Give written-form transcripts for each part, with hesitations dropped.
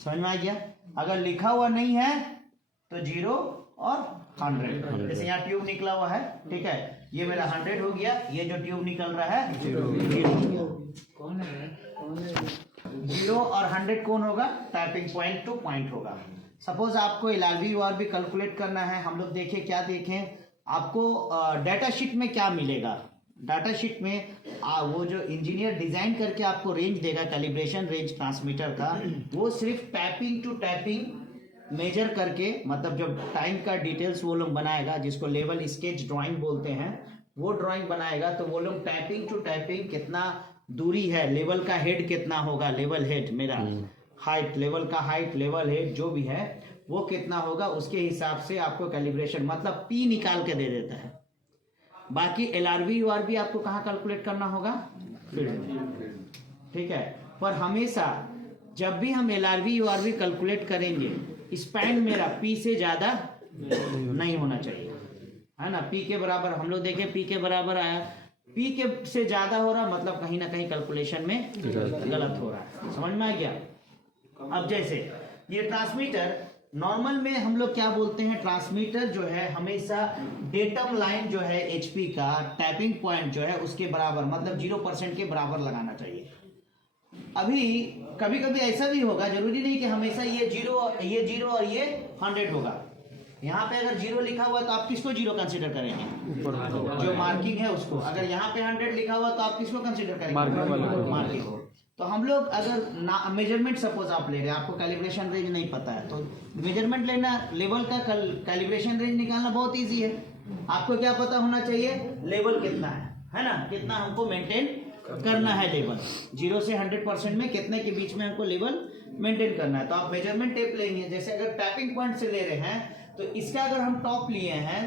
समझ में आ गया। अगर लिखा हुआ नहीं है तो 0 और 100। जैसे यहाँ ट्यूब निकला हुआ है, ठीक है, ये मेरा 100 हो गया, ये जो ट्यूब निकल रहा है 0 हो गया। कौन है 0 और 100 कौन होगा? टैपिंग पॉइंट टू पॉइंट होगा। सपोज आपको LRV URV कैलकुलेट करना है, हम लोग देखें क्या देखें, आपको डाटा शीट में क्या मिलेगा। डाटा शीट में वो जो इंजीनियर डिजाइन करके आपको रेंज देगा, कैलिब्रेशन रेंज ट्रांसमीटर का, वो सिर्फ टैपिंग टू टैपिंग मेजर करके, मतलब जो टाइम का डिटेल्स वो लोग बनाएगा, जिसको लेवल स्केच ड्राइंग बोलते हैं, वो ड्राइंग बनाएगा। तो वो लोग टैपिंग टू टैपिंग कितना दूरी है, लेवल का हेड कितना होगा, लेवल हेड मेरा हाइट, लेवल का हाइट, लेवल हेड जो भी है वो कितना होगा, उसके हिसाब से आपको कैलिब्रेशन मतलब P निकाल के दे देता है। बाकी LRV URV आपको कहाँ कैलकुलेट करना होगा? फील्ड, ठीक है। पर हमेशा जब भी हम LRV URV कैलकुलेट करेंगे, स्पैन मेरा P से ज्यादा नहीं होना चाहिए, है ना। P के बराबर हम लोग देखें, P के बराबर आया, P के से ज्यादा हो रहा मतलब कहीं ना कहीं कैलकुलेशन में गलत हो रहा है। समझ में आ गया। अब जैसे ये ट्रांसमीटर, नॉर्मल में हम लोग क्या बोलते हैं, ट्रांसमीटर जो है हमेशा डेटम लाइन जो है HP का टैपिंग पॉइंट जो है उसके बराबर, मतलब 0% के बराबर लगाना चाहिए। अभी कभी कभी ऐसा भी होगा, जरूरी नहीं कि हमेशा ये 0 और ये 100 होगा। यहाँ पे अगर 0 लिखा हुआ है तो आप किसको 0 कंसीडर करेंगे? जो मार्किंग है उसको। अगर यहाँ पे 100 लिखा हुआ तो आप किसको कंसीडर करेंगे? मार्किंग को। तो हम लोग अगर मेजरमेंट सपोज आप ले रहे हैं, आपको कैलिब्रेशन रेंज नहीं पता है, तो मेजरमेंट लेना, लेवल का कैलिब्रेशन रेंज निकालना बहुत इजी है। आपको क्या पता होना चाहिए? लेवल कितना है ना, कितना हमको मेंटेन करना है लेवल, 0 से 100% में कितने के बीच में हमको लेवल मेंटेन करना है। तो आप मेजरमेंट टेप लेंगे, जैसे अगर टैपिंग पॉइंट से ले रहे हैं तो इसका अगर हम टॉप लिए हैं,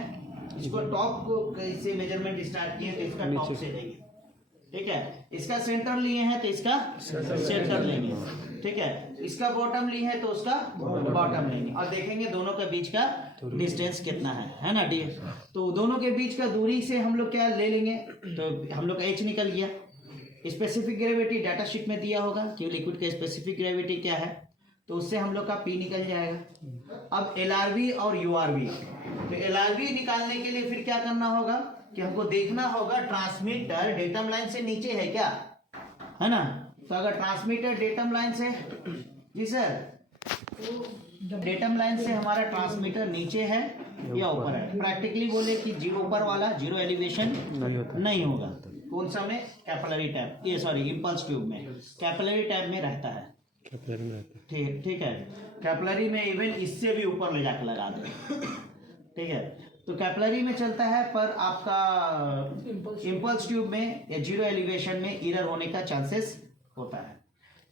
इसको टॉप को कैसे मेजरमेंट स्टार्ट किए तो इसका टॉप से लेंगे, ठीक है। इसका सेंटर लिए हैं तो इसका सेंटर लेंगे, ठीक है। इसका बॉटम लिए हैं तो उसका बॉटम लेंगे, और देखेंगे दोनों के बीच का डिस्टेंस कितना है ना डी। तो दोनों के बीच का दूरी से हम लोग क्या ले लेंगे, तो हम लोग का H निकल गया। स्पेसिफिक ग्रेविटी डाटा शीट में दिया होगा कि लिक्विड का स्पेसिफिक ग्रेविटी क्या है, तो उससे हम लोग का P निकल जाएगा। अब LRV और URV, तो LRV निकालने के लिए फिर क्या करना होगा कि हमको देखना होगा ट्रांसमीटर डेटम लाइन से नीचे है क्या, है ना। तो अगर ट्रांसमीटर डेटम लाइन से, जी सर, तो डेटम लाइन से हमारा ट्रांसमीटर नीचे है या ऊपर है, प्रैक्टिकली बोले कि 0 ऊपर वाला 0 एलिवेशन नहीं होगा। कौन सा में? कैपिलरी टैप, ये सॉरी इंपल्स ट्यूब में, कैपिलरी टैप में रहता है, ठीक है। कैपिलरी में इवन इससे भी ऊपर ले जाकर लगा दे, ठीक है। तो कैपिलरी में चलता है, पर आपका इंपल्स ट्यूब में या 0 एलिवेशन में एरर होने का चांसेस होता है।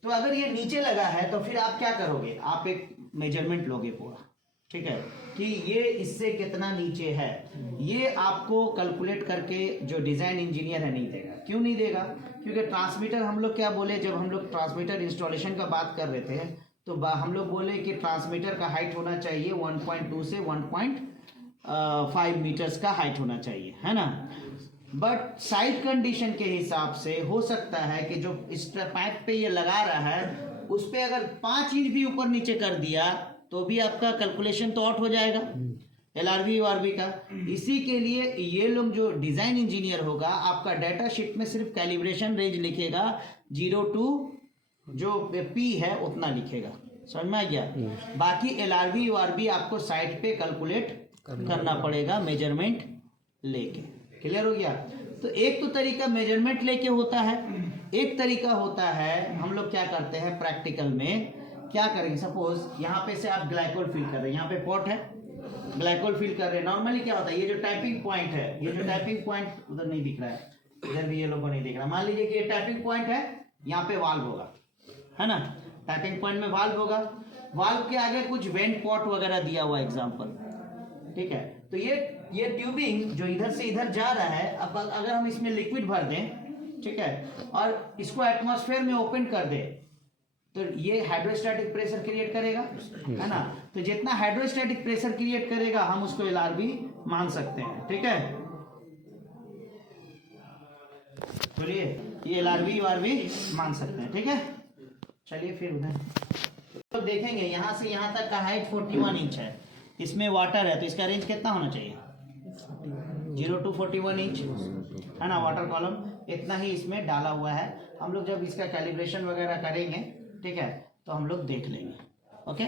तो अगर ये नीचे लगा है तो फिर आप क्या करोगे, आप एक मेजरमेंट लोगे पूरा, ठीक है, कि ये इससे कितना नीचे है। ये आपको कैलकुलेट करके जो डिजाइन इंजीनियर है नहीं देगा। क्यों नहीं देगा? क्योंकि ट्रांसमीटर हम लोग क्या बोले, जब हम लोग ट्रांसमीटर इंस्टॉलेशन का बात कर रहे थे तो हम लोग बोले कि ट्रांसमीटर का हाइट होना चाहिए 1.2 से 1.5 मीटर्स का हाइट होना चाहिए, है ना। बट साइड कंडीशन के हिसाब से हो सकता है कि जो इस पाइप पे ये लगा रहा है उस पे अगर 5 इंच भी ऊपर नीचे कर दिया तो भी आपका कैलकुलेशन तो आउट हो जाएगा LRV URV का। इसी के लिए ये लोग जो डिजाइन इंजीनियर होगा, आपका डाटा शीट में सिर्फ कैलिब्रेशन रेंज लिखेगा, 0 to जो P है उतना लिखेगा। समझ में आ गया। बाकी LRV URV आपको साइड पे कैलकुलेट करना पड़ेगा मेजरमेंट लेके। क्लियर हो गया। तो एक तो तरीका मेजरमेंट लेके होता है, एक तरीका होता है हम लोग क्या करते हैं प्रैक्टिकल में, क्या करेंगे, सपोज यहाँ पे से आप ग्लाइकोल फिल कर रहे हैं, यहाँ पे पॉट है, ग्लाइकोल फिल कर रहे हैं। नॉर्मली क्या होता है, ये जो टैपिंग पॉइंट है, ये जो टैपिंग पॉइंट उधर नहीं दिख रहा है, इधर भी ये लोगों को नहीं दिख रहा, मान लीजिए कि ये टैपिंग पॉइंट है, यहाँ पे वाल्व होगा, है ना। टैपिंग पॉइंट में वाल्व होगा, वाल्व के आगे कुछ वेंट पॉट वगैरह दिया हुआ एग्जाम्पल, ठीक है। तो ये ट्यूबिंग जो इधर से इधर जा रहा है, अब अगर हम इसमें लिक्विड भर दें, ठीक है, और इसको एटमॉस्फेयर में ओपन कर दे तो ये हाइड्रोस्टैटिक प्रेशर क्रिएट करेगा, है ना। तो जितना हाइड्रोस्टैटिक प्रेशर क्रिएट करेगा हम उसको LRV मान सकते हैं, ठीक है। बोलिए, ये LRV URV मान सकते हैं, ठीक है। चलिए फिर उधर तो देखेंगे यहाँ से यहाँ तक का हाइट 41 इंच है, इसमें वाटर है तो इसका रेंज कितना होना चाहिए 0 to 41 इंच है ना। वाटर कॉलम इतना ही इसमें डाला हुआ है। हम लोग जब इसका कैलिब्रेशन वगैरह करेंगे ठीक है तो हम लोग देख लेंगे। ओके।